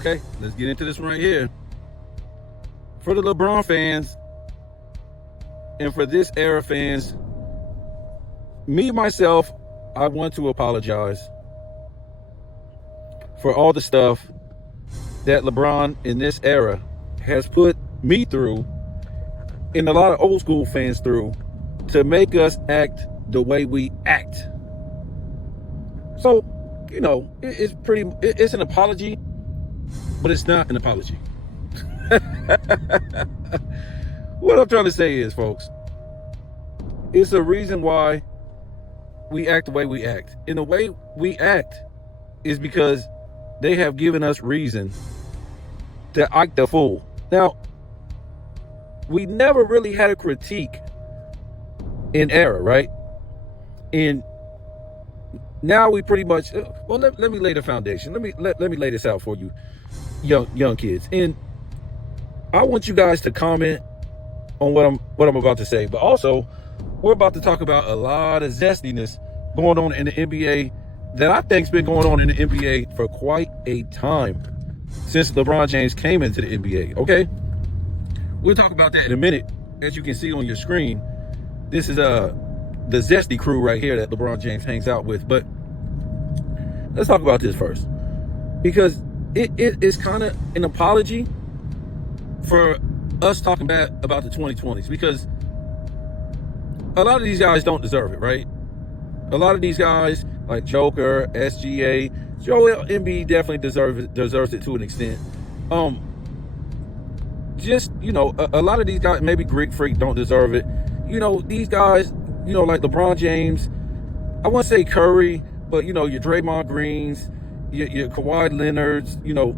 Okay, let's get into this one right here. For the LeBron fans and for this era fans, me, myself, I want to apologize for all the stuff that LeBron in this era has put me through and a lot of old school fans through to make us act the way we act. So, you know, it's an apology, but it's not an apology. What I'm trying to say is, folks, it's the reason why we act the way we act. And the way we act is because they have given us reason to act the fool. Now, we never really had a critique in era, right? And now we pretty much, well, let me lay the foundation. Let me lay this out for you, young kids. And I want you guys to comment on what I'm about to say. But also, we're about to talk about a lot of zestiness going on in the NBA that I think's been going on in the NBA for quite a time since LeBron James came into the NBA. Okay, we'll talk about that in a minute. As you can see on your screen, this is the Zesty crew right here that LeBron James hangs out with. But let's talk about this first, because it is kind of an apology for us talking bad about the 2020s, because a lot of these guys don't deserve it, right? A lot of these guys like Joker, SGA, Joel Embiid definitely deserves it to an extent. Just, you know, a lot of these guys, maybe Greek Freak, don't deserve it. You know, these guys, you know, like LeBron James, I wouldn't say Curry, but, you know, your Draymond Greens, your Kawhi Leonards, you know,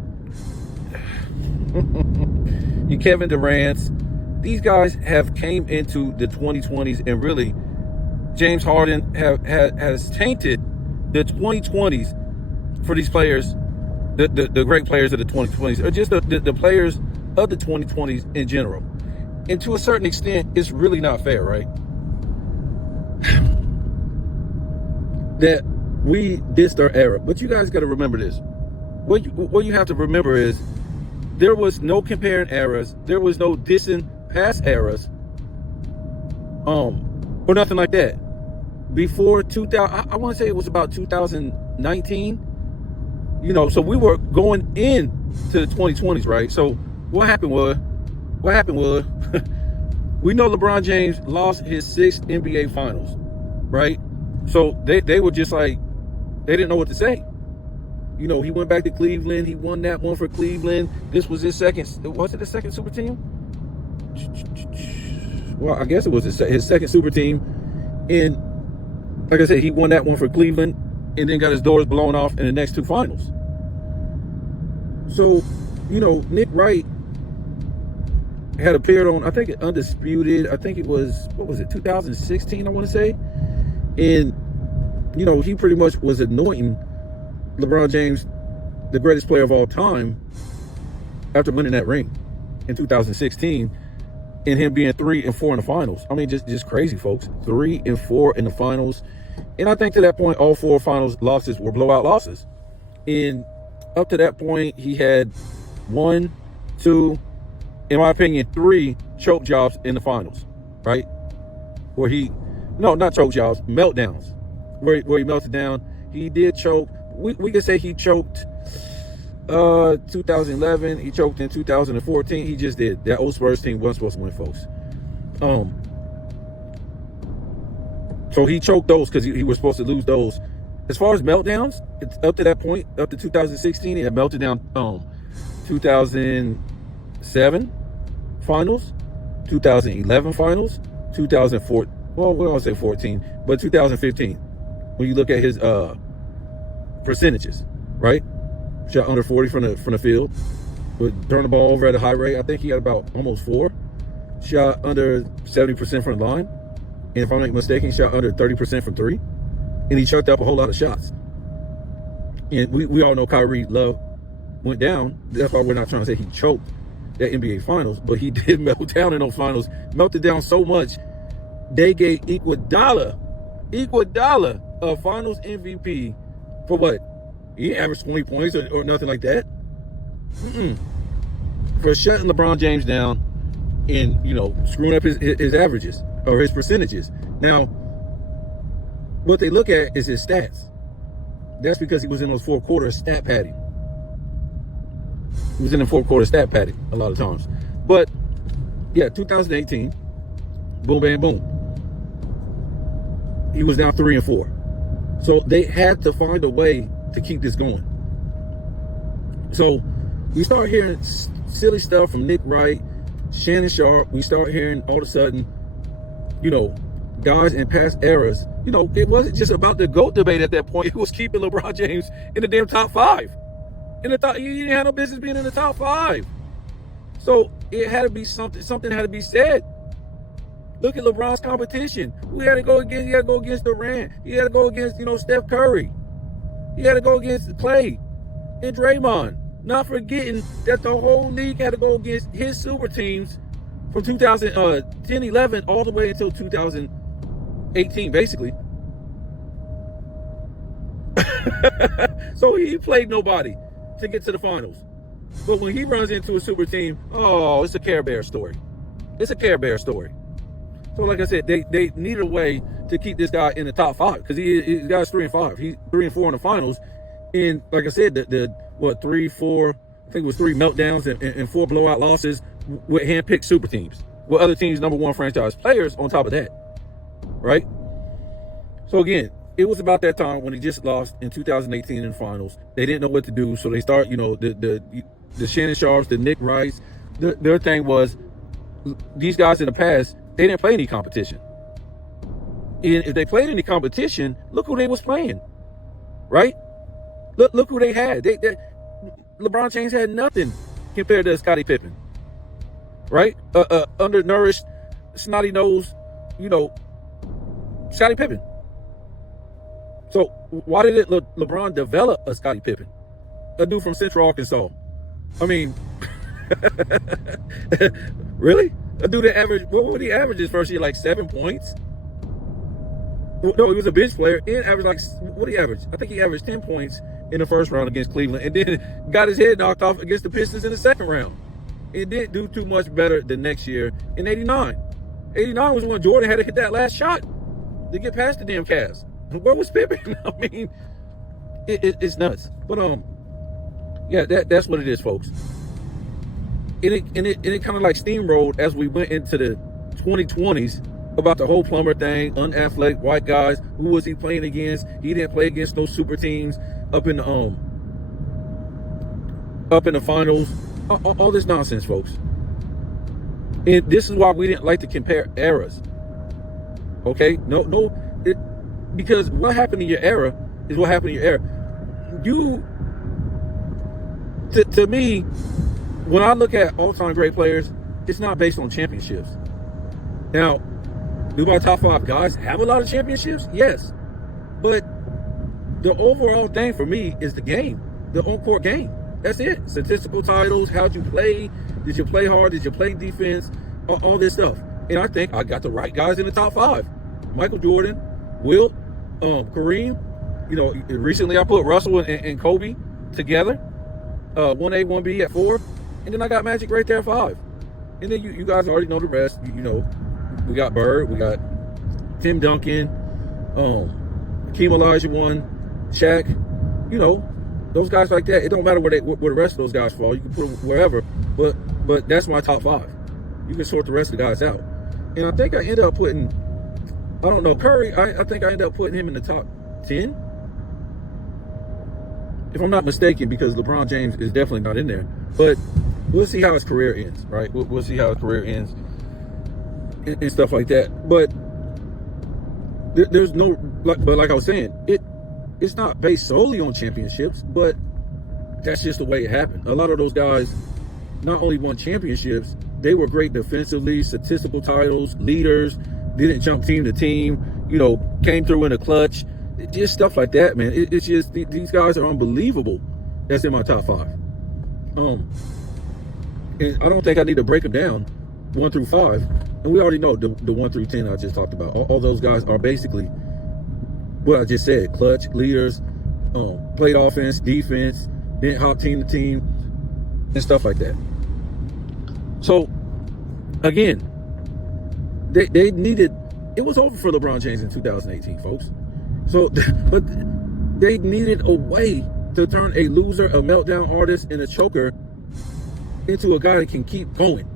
your Kevin Durant's. These guys have came into the 2020s, and really, James Harden has tainted the 2020s for these players, the great players of the 2020s, or just the players of the 2020s in general. And to a certain extent, it's really not fair, right? That we dissed our era. But you guys got to remember this. What you have to remember is there was no comparing eras. There was no dissing past eras. Or nothing like that. Before 2000, I want to say it was about 2019. You know, so we were going into the 2020s, right? So what happened was, we know LeBron James lost his 6th NBA Finals, right? So they were just like, they didn't know what to say. You know, he went back to Cleveland. He won that one for Cleveland. This was his second. Was it the second super team? Well, I guess it was his second super team. And like I said, he won that one for Cleveland and then got his doors blown off in the next 2 finals. So, you know, Nick Wright had appeared on, I think, Undisputed. I think it was, 2016, I want to say. And, you know, he pretty much was anointing LeBron James the greatest player of all time after winning that ring in 2016, and him being 3-4 in the finals. I mean, just crazy, folks. 3-4 in the finals. And I think to that point, all 4 finals losses were blowout losses. And up to that point, he had 1, 2, in my opinion, 3 choke jobs in the finals, right? Where not choke jobs, meltdowns, where he melted down. He did choke. We could say he choked 2011. He choked in 2014. He just did. That old Spurs team wasn't supposed to win, folks. So he choked those because he was supposed to lose those. As far as meltdowns, it's up to that point, up to 2016, he had melted down 2007 finals, 2011 finals, 2004. Well, we don't say 14, but 2015. When you look at his percentages, right? Shot under 40 from the field, would turn the ball over at a high rate. I think he had about almost 4. Shot under 70% from the line, and if I'm not mistaken, he shot under 30% from 3, and he chucked up a whole lot of shots. And we all know Kyrie Love went down. That's why we're not trying to say he choked that NBA Finals, but he did melt down in those finals. Melted down so much, they gave Iguodala a Finals MVP for what? He averaged 20 points or nothing like that. For shutting LeBron James down and, screwing up his averages or his percentages. Now, what they look at is his stats. That's because he was in those fourth quarter stat padding. He was in the fourth quarter stat padding a lot of times. But, yeah, 2018, boom, bam, boom. He was now 3-4. So they had to find a way to keep this going. So we start hearing silly stuff from Nick Wright, Shannon Sharp. We start hearing all of a sudden, guys in past eras. It wasn't just about the GOAT debate at that point. It was keeping LeBron James in the damn top 5. He didn't have no business being in the top 5. So it had to be something had to be said. Look at LeBron's competition. He had to go against Durant. He had to go against, Steph Curry. He had to go against Clay and Draymond. Not forgetting that the whole league had to go against his super teams from 2010-11 all the way until 2018, basically. So he played nobody to get to the finals. But when he runs into a super team, it's a Care Bear story. It's a Care Bear story. So like I said, they needed a way to keep this guy in the top 5 because he guy's 3-5. He's 3-4 in the finals. And like I said, the 3-4, I think it was 3 meltdowns and 4 blowout losses with hand-picked super teams. With other teams' #1 franchise players on top of that. Right? So again, it was about that time when he just lost in 2018 in the finals. They didn't know what to do, so they start, the Shannon Sharps, the Nick Wrights. Their thing was, these guys in the past, they didn't play any competition. And if they played any competition, look who they was playing. Right? Look who they had. LeBron James had nothing compared to Scottie Pippen. Right? Undernourished, snotty nose, Scottie Pippen. So why did LeBron develop a Scottie Pippen? A dude from Central Arkansas. I mean, really? A dude that averaged, what would he average his first year? Like 7 points? No, he was a bench player and averaged what did he average? I think he averaged 10 points in the first round against Cleveland and then got his head knocked off against the Pistons in the second round. It didn't do too much better the next year in 89. 89 was when Jordan had to hit that last shot to get past the damn Cavs. Where was Pippen? I mean, it's nuts. But yeah, that's what it is, folks. And it kind of like steamrolled as we went into the 2020s about the whole Plumber thing, unathletic white guys. Who was he playing against? He didn't play against those super teams up in the finals. All this nonsense, folks. And this is why we didn't like to compare eras. Okay? Because what happened in your era is what happened in your era. To me, when I look at all-time great players, it's not based on championships. Now, do my top 5 guys have a lot of championships? Yes. But the overall thing for me is the game, the on-court game. That's it. Statistical titles, how'd you play? Did you play hard? Did you play defense? All this stuff. And I think I got the right guys in the top 5. Michael Jordan, Wilt, Kareem. Recently I put Russell and Kobe together. 1A, 1B at 4. And then I got Magic right there at 5. And then you guys already know the rest. We got Bird. We got Tim Duncan. Hakeem Olajuwon. Shaq. Those guys like that. It don't matter where the rest of those guys fall. You can put them wherever. But that's my top 5. You can sort the rest of the guys out. And I think I ended up putting, I don't know, Curry, I think I ended up putting him in the top 10. If I'm not mistaken, because LeBron James is definitely not in there. But we'll see how his career ends, right? We'll see how his career ends and stuff like that. But there's no, like I was saying, it's not based solely on championships, but that's just the way it happened. A lot of those guys not only won championships, they were great defensively, statistical titles, leaders, didn't jump team to team, came through in a clutch. Just stuff like that, man. It's just, these guys are unbelievable. That's in my top 5. And I don't think I need to break them down 1 through 5. And we already know the 1 through 10 I just talked about. All those guys are basically what I just said: clutch, leaders, played offense, defense, didn't hop team to team. and stuff like that. So again, they needed, it was over for LeBron James in 2018, folks. So, but they needed a way to turn a loser, a meltdown artist, and a choker into a guy that can keep going,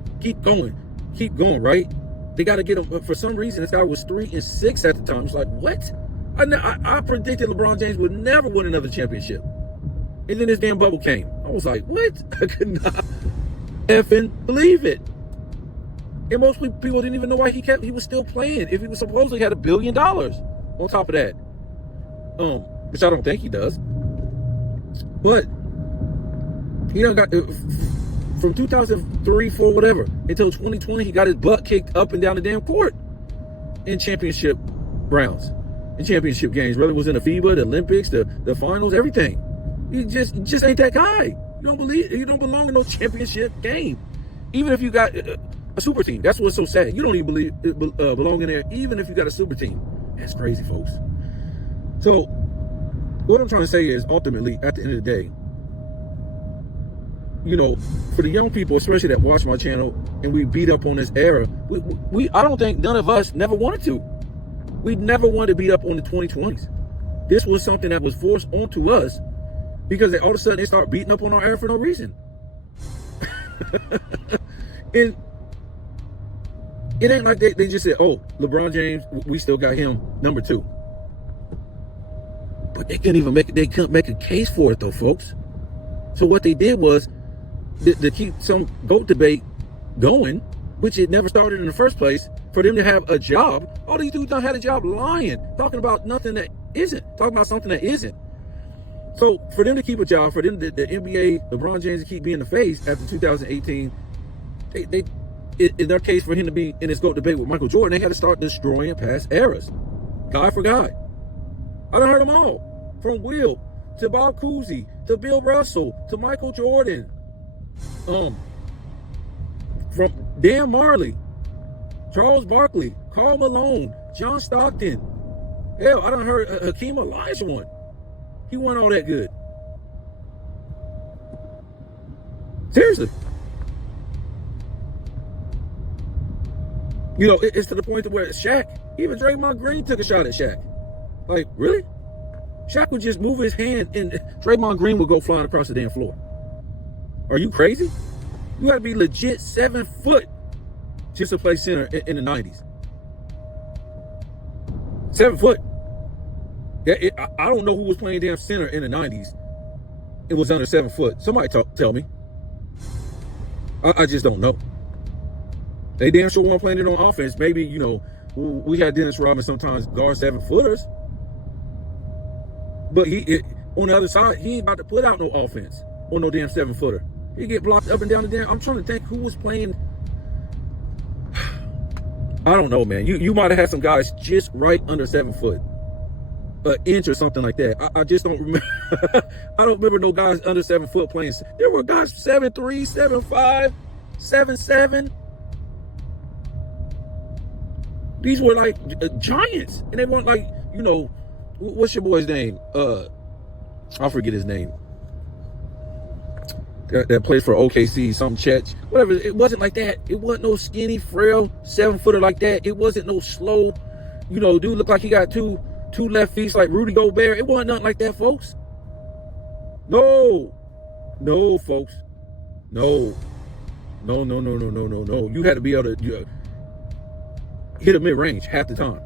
right? They got to get him. For some reason, this guy was 3-6 at the time. It's like, what? I predicted LeBron James would never win another championship. And then this damn bubble came. I was like, what? I could not effing believe it. And most people didn't even know why he was still playing if he was supposedly had $1 billion on top of that. Which I don't think he does. But he done got from 2003, 4, whatever, until 2020, he got his butt kicked up and down the damn court in championship rounds, in championship games, whether it was in the FIBA, the Olympics, the finals, everything. He just ain't that guy. You don't belong in no championship game. Even if you got a super team. That's what's so sad. You don't even belong in there, even if you got a super team. That's crazy, folks. So what I'm trying to say is, ultimately, at the end of the day, for the young people, especially that watch my channel, and we beat up on this era, I don't think none of us never wanted to. We never wanted to beat up on the 2020s. This was something that was forced onto us because all of a sudden they start beating up on our era for no reason. And it ain't like they just said, oh, LeBron James, we still got him number 2. But they couldn't make a case for it though, folks. So what they did was to keep some GOAT debate going, which it never started in the first place, for them to have a job. All these dudes done had a job lying, talking about nothing that isn't, talking about something that isn't. So for them to keep a job, for them, the NBA, LeBron James, to keep being the face after 2018, they in their case for him to be in this GOAT debate with Michael Jordan, they had to start destroying past eras, guy for guy. I done heard them all, from Will to Bob Cousy to Bill Russell to Michael Jordan, from Dan Marley, Charles Barkley, Karl Malone, John Stockton. Hell, I done heard Hakeem Olajuwon. He wasn't all that good. Seriously. It's to the point to where Shaq, even Draymond Green took a shot at Shaq. Like, really? Shaq would just move his hand and Draymond Green would go flying across the damn floor. Are you crazy? You gotta be legit 7 foot just to play center in the 90s. 7 foot. Yeah, I don't know who was playing damn center in the 90s. It was under 7 foot. Somebody tell me. I just don't know. They damn sure weren't playing it on offense. Maybe, we had Dennis Rodman sometimes guard 7-footers. But on the other side, he ain't about to put out no offense on no damn 7-footer. He get blocked up and down the damn. I'm trying to think who was playing. I don't know, man. You might have had some guys just right under 7 foot, an inch or something like that. I just don't remember. I don't remember no guys under 7 foot playing. There were guys 7'3", 7'5", 7'7". These were like giants, and they weren't like, what's your boy's name? I forget his name. That plays for OKC, some Chet, whatever. It wasn't like that. It wasn't no skinny, frail 7-footer like that. It wasn't no slow, dude looked like he got two left feet like Rudy Gobert. It wasn't nothing like that, folks. No, folks. No. You had to be able to hit a mid-range half the time.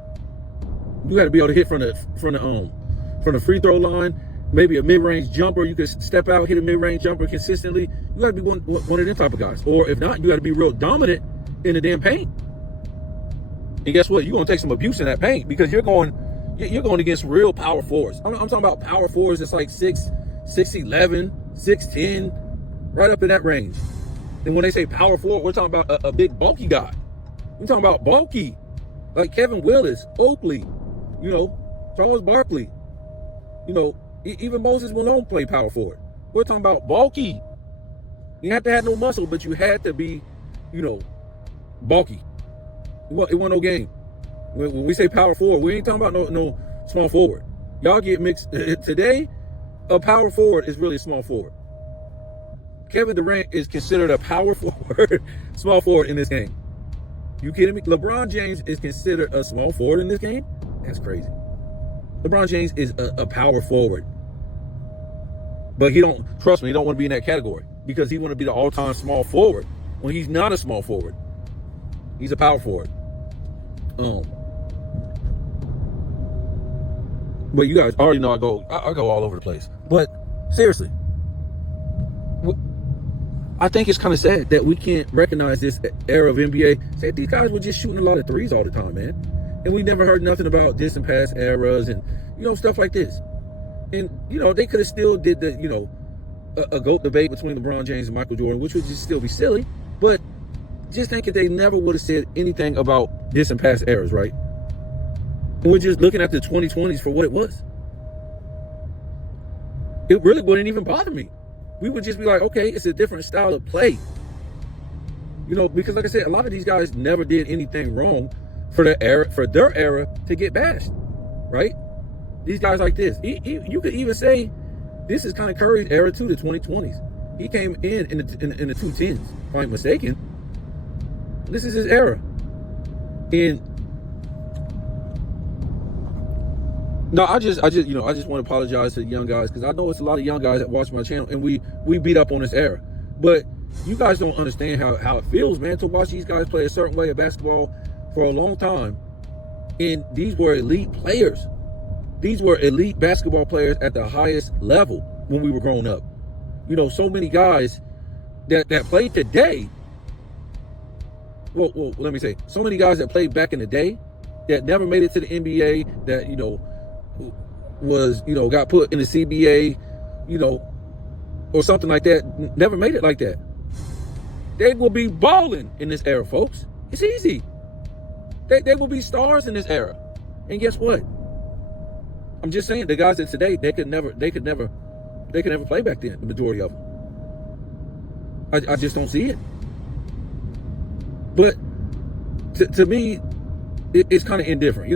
You had to be able to hit from the free throw line. Maybe a mid-range jumper. You could step out, hit a mid-range jumper consistently. You got to be one of them type of guys. Or if not, you got to be real dominant in the damn paint. And guess what? You're going to take some abuse in that paint because you're going against real power forwards. I'm talking about power forwards that's like 6'11", 6'10", right up in that range. And when they say power forward, we're talking about a big bulky guy. We're talking about bulky, like Kevin Willis, Oakley, Charles Barkley, even Moses Malone played power forward. We're talking about bulky. You have to have no muscle, but you had to be, bulky. It wasn't no game. When we say power forward, we ain't talking about no small forward. Y'all get mixed. Today, a power forward is really a small forward. Kevin Durant is considered a power forward, small forward in this game. You kidding me? LeBron James is considered a small forward in this game? That's crazy. LeBron James is a power forward. But he don't, trust me, he don't want to be in that category because he want to be the all-time small forward when he's not a small forward. He's a power forward. But you guys already know I go all over the place. But seriously, I think it's kind of sad that we can't recognize this era of NBA. Say these guys were just shooting a lot of threes all the time, man. And we never heard nothing about this and past eras and, stuff like this. And, they could have still did the, a GOAT debate between LeBron James and Michael Jordan, which would just still be silly. But just think if they never would have said anything about this and past eras, right? And we're just looking at the 2020s for what it was. It really wouldn't even bother me. We would just be like, okay, it's a different style of play. Because like I said, a lot of these guys never did anything wrong for their era to get bashed, right? These guys like this. You could even say this is kind of Curry's era too, the 2020s. He came in the 210s, if I'm mistaken. This is his era. And no, I just want to apologize to the young guys because I know it's a lot of young guys that watch my channel and we beat up on this era. But you guys don't understand how it feels, man, to watch these guys play a certain way of basketball for a long time. And these were elite players. These were elite basketball players at the highest level when we were growing up. So many guys that played today. Well, let me say, so many guys that played back in the day that never made it to the NBA, that, got put in the CBA, or something like that, never made it like that. They will be balling in this era, folks. It's easy. They will be stars in this era. And guess what? I'm just saying, the guys that today, they could never play back then, the majority of them. I just don't see it. But to me, it's kind of indifferent.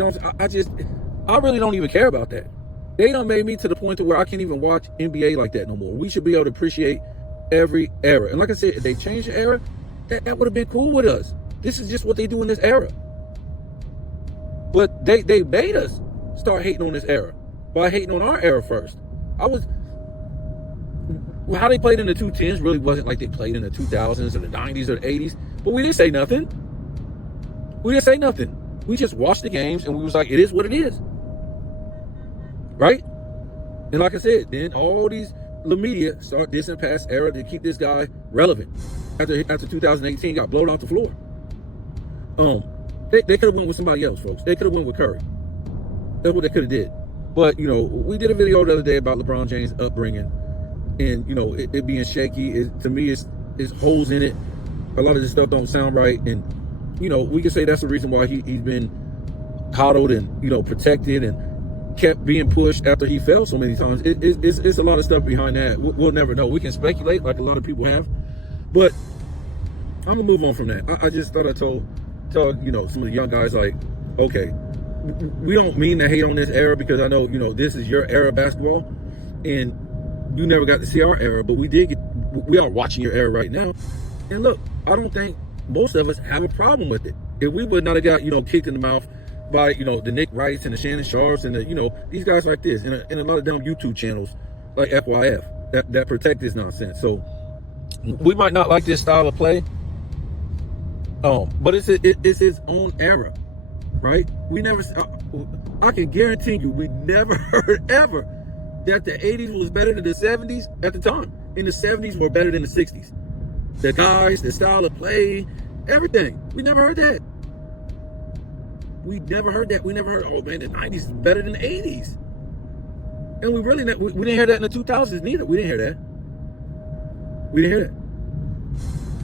I really don't even care about that. They done made me to the point to where I can't even watch NBA like that no more. We should be able to appreciate every era. And like I said, if they changed the era, that would have been cool with us. This is just what they do in this era. But they made us start hating on this era by hating on our era first. How they played in the 210s really wasn't like they played in the 2000s or the 90s or the 80s. But we didn't say nothing. We just watched the games and we was like, it is what it is. Right? And like I said, then all the media start dissing past era to keep this guy relevant. After 2018 got blown off the floor. They could have went with somebody else, folks. They could have went with Curry. That's what they could have did. But, we did a video the other day about LeBron James' upbringing. And, it being shaky. To me, it's holes in it. A lot of this stuff don't sound right. And, we can say that's the reason why he's been coddled and, protected and kept being pushed after he fell so many times. It's a lot of stuff behind that. We'll never know. We can speculate like a lot of people have. But I'm going to move on from that. I just thought I told some of the young guys, like, okay, we don't mean to hate on this era because I know, this is your era of basketball and you never got to see our era, but we are watching your era right now. And look, I don't think most of us have a problem with it. If we would not have got, kicked in the mouth by, the Nick Wrights and the Shannon Sharps and the, these guys like this and a lot of dumb YouTube channels like FYF that protect this nonsense. So we might not like this style of play, but it's his own era, right? I can guarantee you, we never heard ever that the 80s was better than the 70s at the time. And the 70s were better than the 60s. The guys, the style of play, everything. We never heard that. We never heard, oh man, the 90s is better than the 80s. And we didn't hear that in the 2000s neither. We didn't hear that.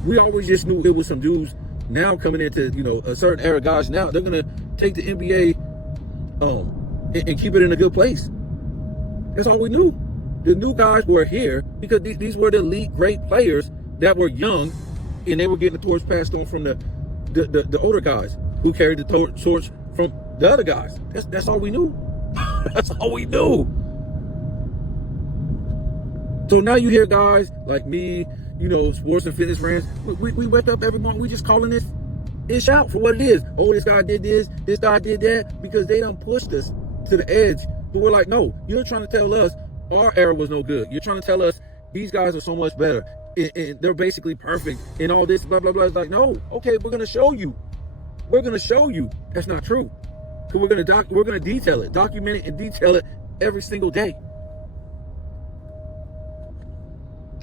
We always just knew it was some dudes now coming into, a certain era. Guys, now they're going to take the NBA and keep it in a good place. That's all we knew. The new guys were here because these were the elite, great players that were young, and they were getting the torch passed on from the older guys who carried the torch from the other guys. That's all we knew. That's all we knew. So now you hear guys like me, sports and fitness friends, we wake up every morning, we just calling this ish out for what it is. Oh, this guy did this guy did that, because they done pushed us to the edge. But we're like, no, you're trying to tell us our era was no good. You're trying to tell us these guys are so much better. And they're basically perfect and all this, blah, blah, blah. It's like, no, okay, we're going to show you. We're going to show you that's not true. Because we're going to detail it, document it, and detail it every single day.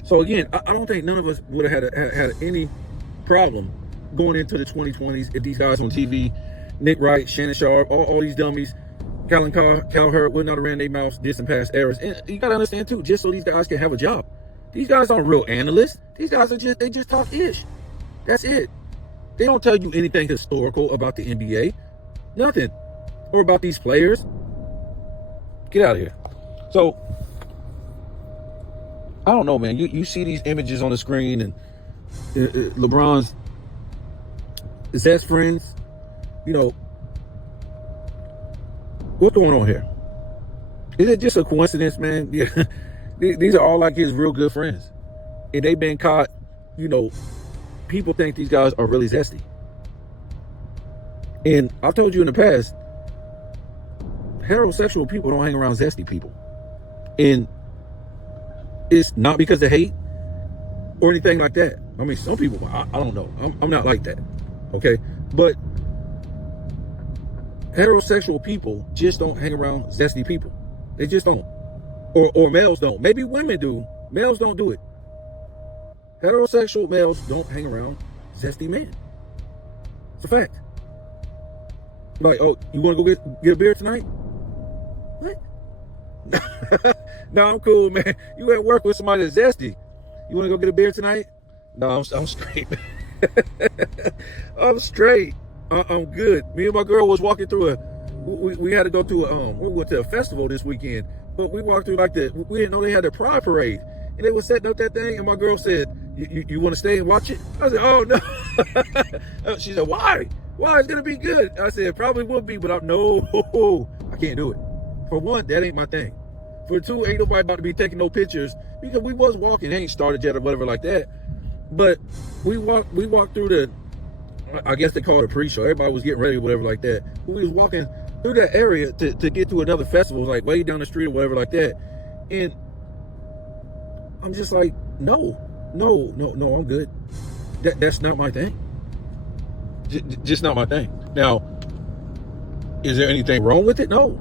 So again, I don't think none of us would have had any problem going into the 2020s if these guys on TV, Nick Wright, Shannon Sharp, all these dummies, Colin Cowherd would not have ran their mouths this and past errors. And you got to understand too, just so these guys can have a job. These guys aren't real analysts. These guys they just talk ish. That's it. They don't tell you anything historical about the NBA. Nothing. Or about these players. Get out of here. So, I don't know, man. You see these images on the screen and LeBron's Zest friends. What's going on here? Is it just a coincidence, man? Yeah. These are all like his real good friends. And they've been caught, people think these guys are really zesty. And I've told you in the past, heterosexual people don't hang around zesty people. And it's not because of hate or anything like that. I mean, some people, I don't know. I'm not like that. Okay? But heterosexual people just don't hang around zesty people. They just don't. Or males don't. Maybe women do. Males don't do it. Heterosexual males don't hang around zesty men. It's a fact. Like, oh, you want to go get a beer tonight? What? No, I'm cool, man. You at work with somebody that's zesty. You want to go get a beer tonight? No, I'm straight. I'm straight. I'm good. Me and my girl was walking through we had to go to we went to a festival this weekend, but we walked through we didn't know they had a pride parade, and they were setting up that thing, and my girl said, you want to stay and watch it? I said, oh no. She said, why? It's gonna be good. I said, probably will be, but I can't do it. For one, that ain't my thing. For two, ain't nobody about to be taking no pictures, because we was walking, they ain't started yet or whatever like that. But we walked through I guess they call it a pre-show. Everybody was getting ready or whatever like that. But we was walking through that area to get to another festival, like way down the street or whatever like that. And I'm just like, no, I'm good. That's not my thing. Just not my thing. Now, is there anything wrong with it? No.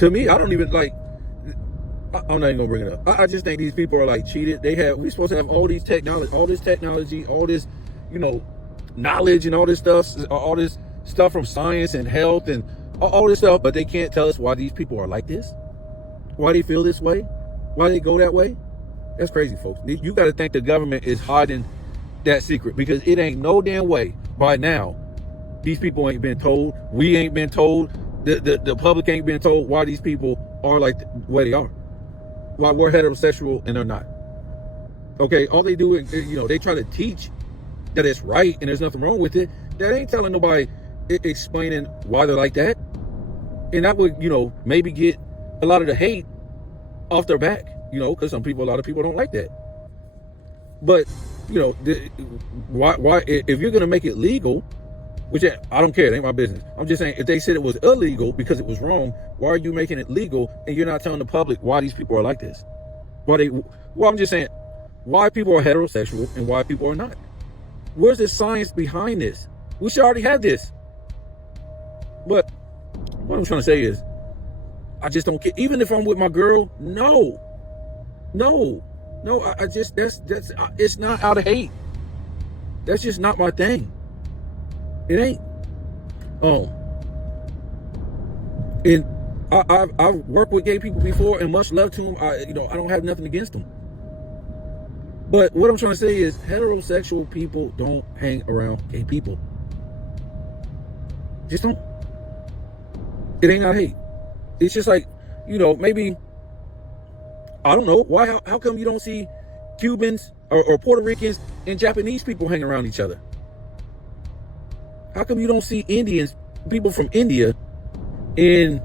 To me, I don't even I'm not even gonna bring it up. I just think these people are cheated. We're supposed to have all this technology, all this, knowledge and all this stuff from science and health and all this stuff, but they can't tell us why these people are like this, why they feel this way, why they go that way. That's crazy, folks. You got to think the government is hiding that secret, because it ain't no damn way by now these people ain't been told. We ain't been told. The public ain't been told why these people are like the way they are. Why we're heterosexual and they're not. Okay, all they do is, they try to teach that it's right and there's nothing wrong with it. That ain't telling nobody, explaining why they're like that. And that would, maybe get a lot of the hate off their back, because a lot of people don't like that. But, why, if you're going to make it legal, which I don't care, it ain't my business. I'm just saying, if they said it was illegal because it was wrong, why are you making it legal and you're not telling the public why these people are like this? I'm just saying, why people are heterosexual and why people are not. Where's the science behind this? We should already have this. But what I'm trying to say is, I just don't get, even if I'm with my girl, no, I just, it's not out of hate. That's just not my thing. It ain't. And I've worked with gay people before, and much love to them. I don't have nothing against them. But what I'm trying to say is, heterosexual people don't hang around gay people. Just don't. It ain't out of hate. It's just like, maybe, I don't know, why, how come you don't see Cubans or Puerto Ricans and Japanese people hang around each other? How come you don't see Indians, people from India, and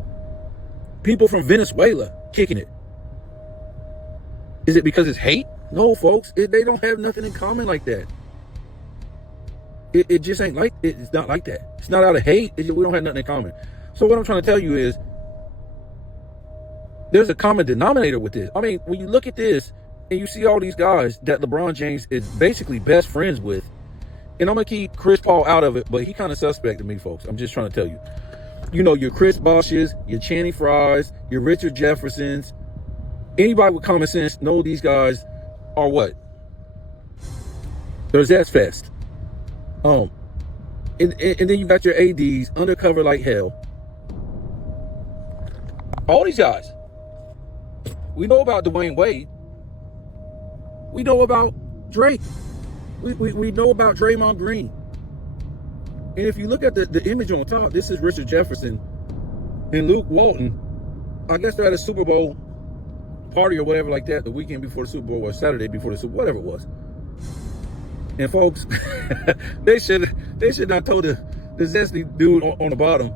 people from Venezuela kicking it? Is it because it's hate? No, folks. They don't have nothing in common like that. It just ain't like it. It's not like that. It's not out of hate. We don't have nothing in common. So what I'm trying to tell you is there's a common denominator with this. I mean, when you look at this and you see all these guys that LeBron James is basically best friends with, and I'm going to keep Chris Paul out of it, but he kind of suspect to me, folks. I'm just trying to tell you. You know, your Chris Bosches, your Channing Frys, your Richard Jeffersons, anybody with common sense know these guys are what? They're Zest Fest. And then you got your ADs undercover like hell. All these guys. We know about Dwayne Wade. We know about Drake. We know about Draymond Green. And if you look at the image on top, this is Richard Jefferson and Luke Walton. I guess they're at a Super Bowl party or whatever like that, the weekend before the Super Bowl or Saturday before the Super Bowl, whatever it was. And folks, they should not told the zesty dude on the bottom,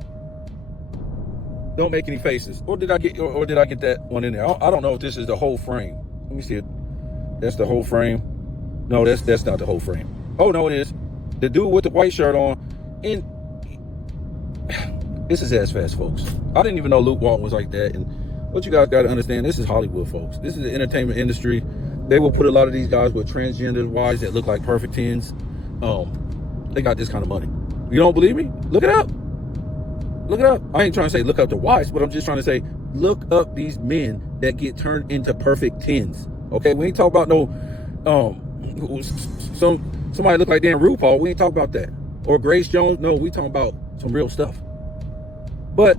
don't make any faces. Or did I get that one in there? I don't know if this is the whole frame. Let me see it. That's the whole frame. No, that's not the whole frame. Oh no, it is. The dude with the white shirt on. And this is Zest Fest, folks. I didn't even know Luke Walton was like that. And what you guys got to understand, this is Hollywood, folks. This is the entertainment industry. They will put a lot of these guys with transgender wives that look like perfect 10s. They got this kind of money. You don't believe me? Look it up. Look it up. I ain't trying to say look up the wives, but I'm just trying to say look up these men that get turned into perfect 10s. Okay, we ain't talking about no somebody look like Dan RuPaul. We ain't talking about that. Or Grace Jones. No, we talking about some real stuff. But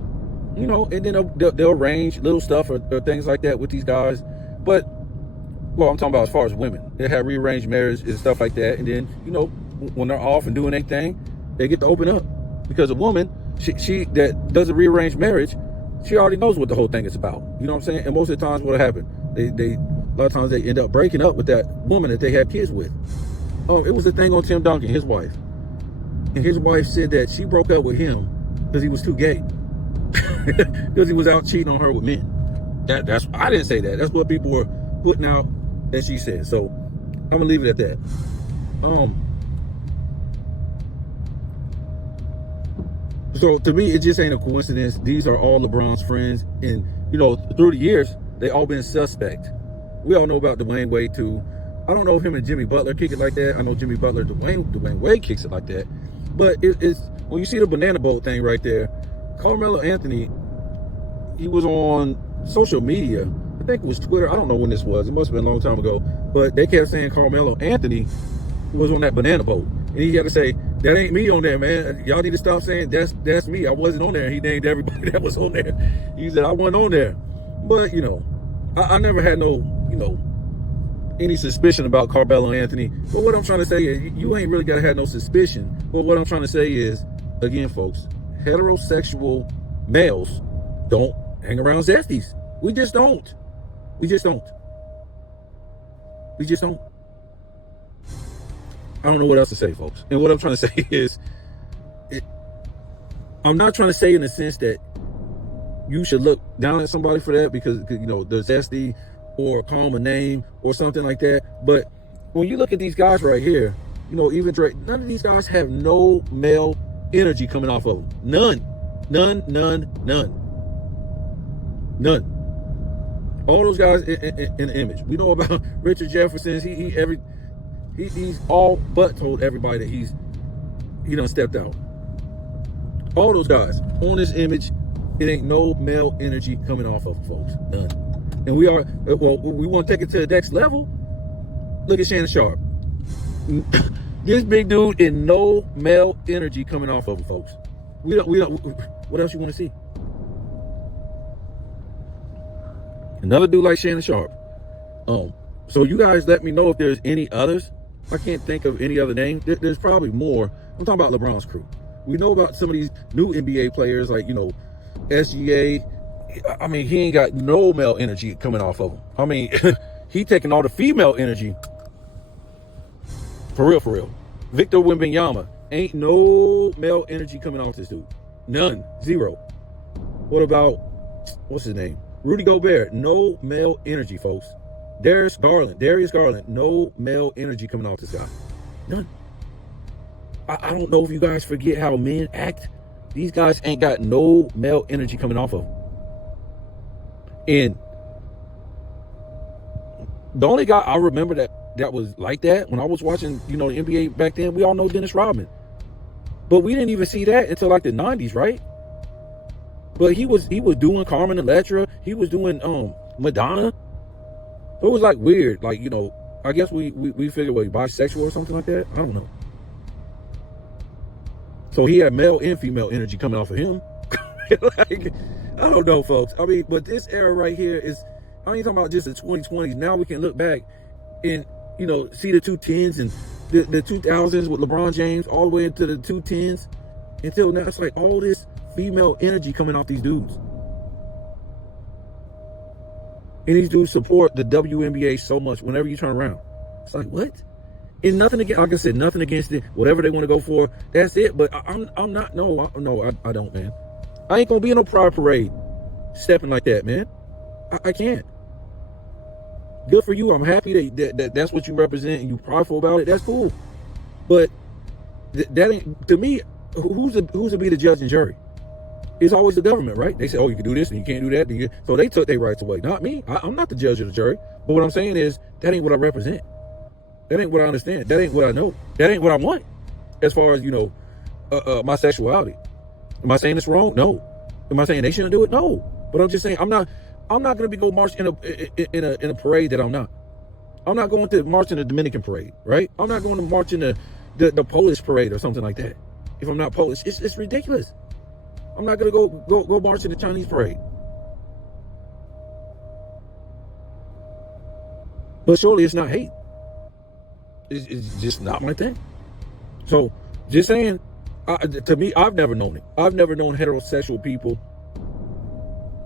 you know, and then they'll arrange little stuff or things like that with these guys. But well, I'm talking about as far as women. They have rearranged marriage and stuff like that. And then, you know, when they're off and doing their thing, they get to open up. Because a woman, she that does a rearranged marriage, she already knows what the whole thing is about. You know what I'm saying? And most of the times what'll happen, they a lot of times they end up breaking up with that woman that they have kids with. It was a thing on Tim Duncan, his wife. And his wife said that she broke up with him because he was too gay. Because he was out cheating on her with men. That's I didn't say that. That's what people were putting out that she said. So I'm gonna leave it at that. So to me, it just ain't a coincidence. These are all LeBron's friends, and you know, through the years, they all been suspect. We all know about Dwayne Wade too. I don't know if him and Jimmy Butler kick it like that. I know Jimmy Butler, Dwayne Wade kicks it like that. But it's when you see the banana boat thing right there, Carmelo Anthony, he was on social media. I think it was Twitter. I don't know when this was. It must have been a long time ago. But they kept saying Carmelo Anthony was on that banana boat. And he had to say, that ain't me on there, man. Y'all need to stop saying that's me. I wasn't on there. He named everybody that was on there. He said, I wasn't on there. But, you know, I never had no, you know, any suspicion about Carmelo Anthony. But what I'm trying to say is, you ain't really got to have no suspicion. But what I'm trying to say is, again, folks, heterosexual males don't hang around zesties. We just don't. We just don't. We just don't. I don't know what else to say, folks. And what I'm trying to say is, I'm not trying to say in the sense that you should look down at somebody for that because, you know, they're zesty or call them a name or something like that. But when you look at these guys right here, you know, even Drake, none of these guys have no male energy coming off of them. None. All those guys in the image. We know about Richard Jefferson. He's all but told everybody that he done stepped out. All those guys on this image, it ain't no male energy coming off of them, folks. None. And we want to take it to the next level. Look at Shannon Sharp. This big dude in no male energy coming off of him, folks. We don't. What else you want to see? Another dude like Shannon Sharp. So you guys let me know if there's any others. I can't think of any other name. There's probably more. I'm talking about LeBron's crew. We know about some of these new NBA players like, you know, SGA. I mean, he ain't got no male energy coming off of him. I mean, he taking all the female energy. For real. Victor Wembanyama, ain't no male energy coming off this dude. None. Zero. What about, what's his name? Rudy Gobert, no male energy, folks. Darius Garland, no male energy coming off this guy. None. I don't know if you guys forget how men act. These guys ain't got no male energy coming off of them. And the only guy I remember that was like that when I was watching, the NBA back then, we all know Dennis Rodman. But we didn't even see that until like the 90s, right? But he was doing Carmen Electra. He was doing Madonna. So it was like weird. Like, I guess we figured, what, bisexual or something like that? I don't know. So he had male and female energy coming off of him. Like, I don't know, folks. I mean, but this era right here is, I ain't talking about just the 2020s. Now we can look back and, see the 2010s and the 2000s with LeBron James all the way into the 2010s until now. It's like all this female energy coming off these dudes. And these dudes support the WNBA so much whenever you turn around. It's like, what? It's nothing against, like I said, nothing against it. Whatever they want to go for, that's it. But I'm not, I don't, man. I ain't going to be in no pride parade stepping like that, man. I can't. Good for you. I'm happy that's what you represent and you prideful about it. That's cool. But that ain't, to me, who's to be the judge and jury? It's always the government, right? They say, oh, you can do this and you can't do that. So they took their rights away. Not me. I'm not the judge or the jury. But what I'm saying is, that ain't what I represent. That ain't what I understand. That ain't what I know. That ain't what I want. As far as, my sexuality. Am I saying it's wrong? No. Am I saying they shouldn't do it? No. But I'm just saying, I'm not going to go march in a parade that I'm not. I'm not going to march in the Dominican parade, right? I'm not going to march in the Polish parade or something like that. If I'm not Polish, it's ridiculous. I'm not going to go march in the Chinese parade. But surely it's not hate. It's just not my thing. So, just saying, to me, I've never known it. I've never known heterosexual people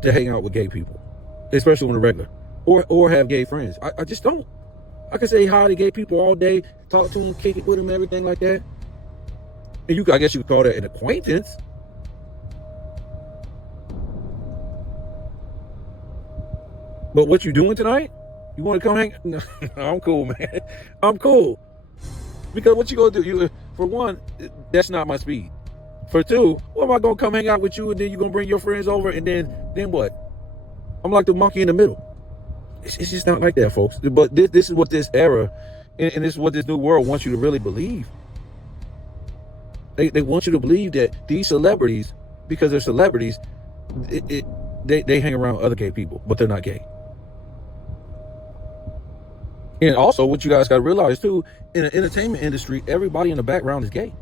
to hang out with gay people, especially on the regular, or have gay friends. I just don't. I can say hi to gay people all day, talk to them, kick it with them, everything like that. And I guess you could call that an acquaintance. But what you doing tonight? You want to come hang? No, I'm cool, man. I'm cool. Because what you gonna do? For one, that's not my speed. For two, what am I gonna come hang out with you and then you gonna bring your friends over and then what? I'm like the monkey in the middle. It's just not like that, folks. But this is what this era and this is what this new world wants you to really believe. They want you to believe that these celebrities, because they're celebrities, they hang around other gay people, but they're not gay. And also, what you guys got to realize too, in the entertainment industry, everybody in the background is gay,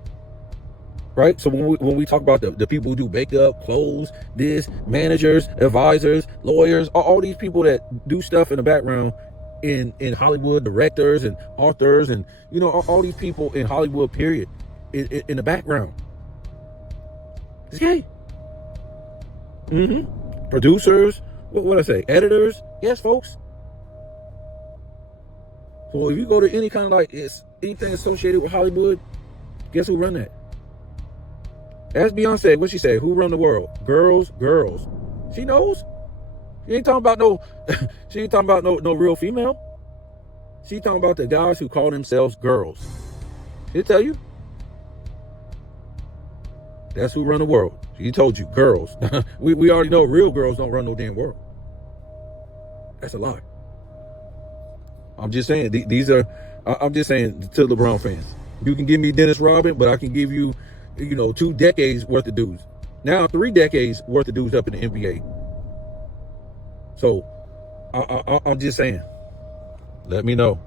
right? So when we talk about the people who do makeup, clothes, managers, advisors, lawyers, all these people that do stuff in the background in Hollywood, directors and authors, and all these people in Hollywood, period, in the background, it's gay. Producers, what I say, editors, yes, folks. So if you go to any kind of anything associated with Hollywood, guess who run that? Ask Beyonce, what she say? Who run the world? Girls. She knows. She ain't talking about no. She ain't talking about no real female. She talking about the guys who call themselves girls. She'll tell you. That's who run the world. She told you, girls. we already know real girls don't run no damn world. That's a lie. I'm just saying, I'm just saying to LeBron fans, you can give me Dennis Rodman, but I can give you, 2 decades worth of dudes. Now 3 decades worth of dudes up in the NBA. So I'm just saying, let me know.